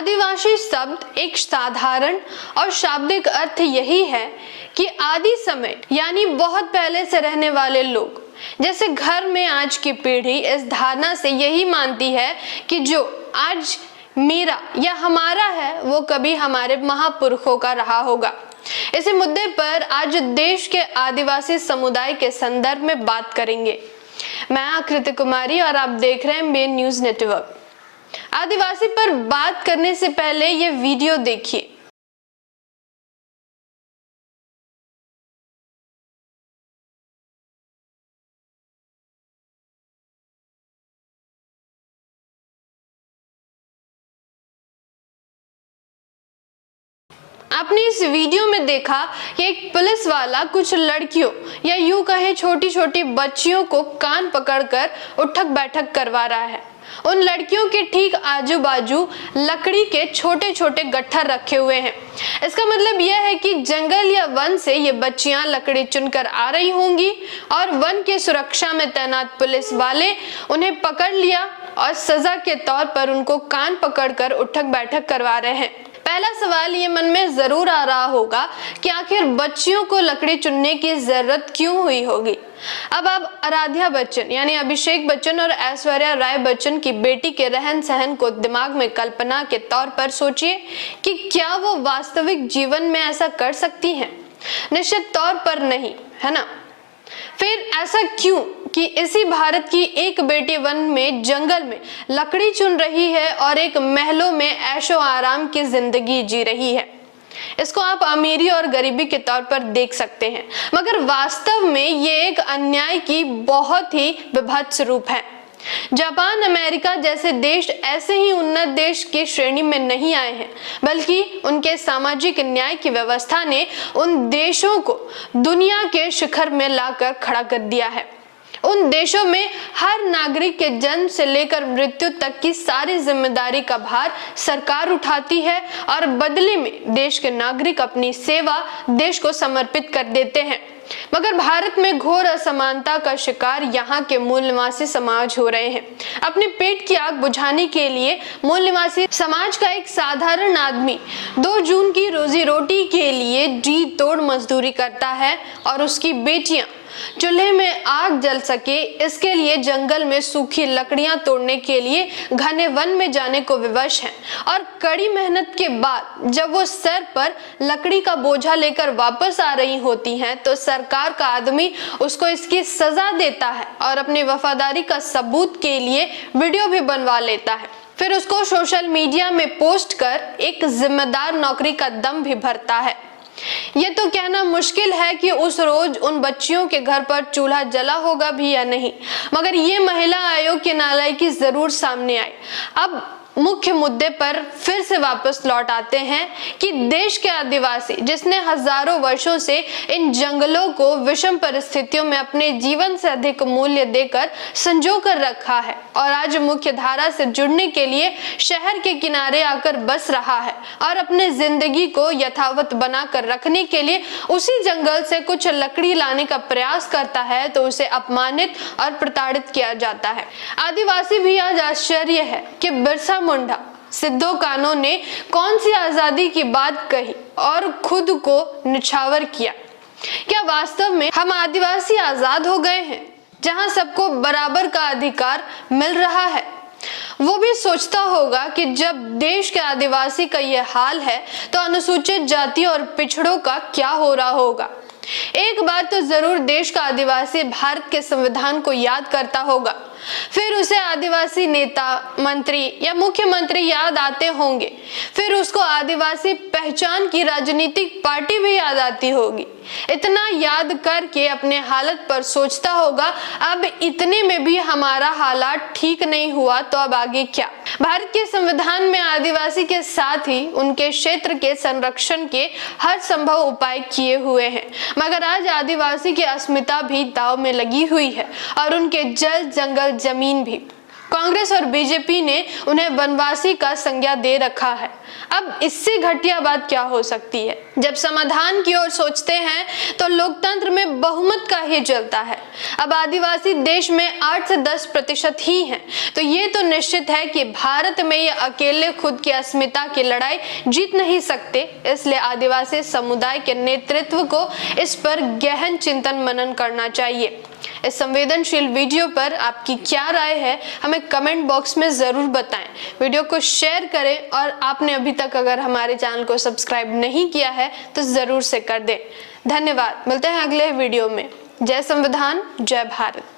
आदिवासी शब्द एक साधारण और शाब्दिक अर्थ यही है कि आदि समय यानी बहुत पहले से रहने वाले लोग। जैसे घर में आज की पीढ़ी इस धारणा से यही मानती है कि जो आज मेरा या हमारा है वो कभी हमारे महापुरुषों का रहा होगा। इसी मुद्दे पर आज देश के आदिवासी समुदाय के संदर्भ में बात करेंगे। मैं आकृति कुमारी और आप देख रहे हैं मेन न्यूज नेटवर्क। आदिवासी पर बात करने से पहले ये वीडियो देखिए। आपने इस वीडियो में देखा कि एक पुलिस वाला कुछ लड़कियों या यूं कहें छोटी छोटी बच्चियों को कान पकड़कर उठक बैठक करवा रहा है। उन लड़कियों के ठीक आजू बाजू लकड़ी के छोटे छोटे गट्ठर रखे हुए हैं। इसका मतलब यह है कि जंगल या वन से ये बच्चियां लकड़ी चुनकर आ रही होंगी और वन की सुरक्षा में तैनात पुलिस वाले उन्हें पकड़ लिया और सजा के तौर पर उनको कान पकड़कर उठक बैठक करवा रहे हैं। पहला सवाल ये मन में जरूर आ रहा होगा कि आखिर बच्चियों को लकड़ी चुनने की जरूरत क्यों हुई होगी। अब आप आराध्या बच्चन यानी अभिषेक बच्चन और ऐश्वर्या राय बच्चन की बेटी के रहन सहन को दिमाग में कल्पना के तौर पर सोचिए कि क्या वो वास्तविक जीवन में ऐसा कर सकती हैं? निश्चित तौर पर नहीं, है ना। फिर ऐसा क्यों कि इसी भारत की एक बेटी वन में जंगल में लकड़ी चुन रही है और एक महलों में ऐशो आराम की जिंदगी जी रही है। इसको आप अमीरी और गरीबी के तौर पर देख सकते हैं, मगर वास्तव में ये एक अन्याय की बहुत ही विभत्स रूप है। जापान, अमेरिका जैसे देश ऐसे ही उन्नत देश की श्रेणी में नहीं आए हैं, बल्कि उनके सामाजिक न्याय की व्यवस्था ने उन देशों को दुनिया के शिखर में लाकर खड़ा कर दिया है। उन देशों में हर नागरिक के जन्म से लेकर मृत्यु तक की सारी जिम्मेदारी का भार सरकार उठाती है और बदले में देश के नागरिक अपनी सेवा देश को समर्पित कर देते हैं। मगर भारत में घोर असमानता का शिकार यहाँ के मूल निवासी समाज हो रहे हैं। अपने पेट की आग बुझाने के लिए मूल निवासी समाज का एक साधारण आदमी 2 जून की रोजी रोटी के लिए जी तोड़ मजदूरी करता है और उसकी बेटियां चूल्हे में आग जल सके इसके लिए जंगल में सूखी लकड़ियां तोड़ने के लिए घने वन में जाने को विवश है। और कड़ी मेहनत के बाद जब वो सर पर लकड़ी का बोझा लेकर वापस आ रही होती हैं तो सरकार का आदमी उसको इसकी सजा देता है और अपनी वफादारी का सबूत के लिए वीडियो भी बनवा लेता है। फिर उसको सोशल मीडिया में पोस्ट कर एक जिम्मेदार नौकरी का दम भी भरता है। ये तो कहना मुश्किल है कि उस रोज उन बच्चियों के घर पर चूल्हा जला होगा भी या नहीं, मगर ये महिला आयोग की नालायकी जरूर सामने आई। अब मुख्य मुद्दे पर फिर से वापस लौट आते हैं कि देश के आदिवासी जिसने हजारों वर्षों से इन जंगलों को विषम परिस्थितियों में अपने जीवन से अधिक मूल्य देकर संजो कर रखा है और आज मुख्य धारा से जुड़ने के लिए शहर के किनारे आकर बस रहा है और अपने जिंदगी को यथावत बनाकर रखने के लिए उसी जंगल से कुछ लकड़ी लाने का प्रयास करता है तो उसे अपमानित और प्रताड़ित किया जाता है। आदिवासी भी आज आश्चर्य है कि बिरसा मुंडा, सिद्धो कान्हो ने कौन सी आजादी की बात कही और खुद को निछावर किया। क्या वास्तव में हम आदिवासी आजाद हो गए हैं जहां सबको बराबर का अधिकार मिल रहा है? वो भी सोचता होगा कि जब देश के आदिवासी का यह हाल है तो अनुसूचित जाति और पिछड़ों का क्या हो रहा होगा। एक बात तो जरूर देश का आदिवासी भारत के संविधान को याद करता होगा, फिर उसे आदिवासी नेता, मंत्री या मुख्यमंत्री याद आते होंगे, फिर उसको आदिवासी पहचान की राजनीतिक पार्टी भी याद आती होगी। इतना याद करके अपने हालत पर सोचता होगा अब इतने में भी हमारा हालात ठीक नहीं हुआ तो अब आगे क्या। भारत के संविधान में आदिवासी के साथ ही उनके क्षेत्र के संरक्षण के हर संभव उपाय किए हुए हैं, मगर आज आदिवासी की अस्मिता भी दांव में लगी हुई है और उनके जल, जंगल, जमीन भी। कांग्रेस और बीजेपी ने उन्हें वनवासी का संज्ञा दे रखा है। अब इससे घटिया बात क्या हो सकती है? जब समाधान की ओर सोचते हैं तो लोकतंत्र में बहुमत का ही चलता है। अब आदिवासी देश में 8 से 10% ही हैं, तो ये तो निश्चित है कि भारत में ये अकेले खुद की अस्मिता की लड़ाई जीत नहीं सकते। इसलिए आदिवासी समुदाय के नेतृत्व को इस पर गहन चिंतन मनन करना चाहिए। इस संवेदनशील वीडियो पर आपकी क्या राय है, हमें कमेंट बॉक्स में जरूर बताएं। वीडियो को शेयर करें और आपने अभी तक अगर हमारे चैनल को सब्सक्राइब नहीं किया है तो जरूर से कर दें। धन्यवाद। मिलते हैं अगले वीडियो में। जय संविधान, जय भारत।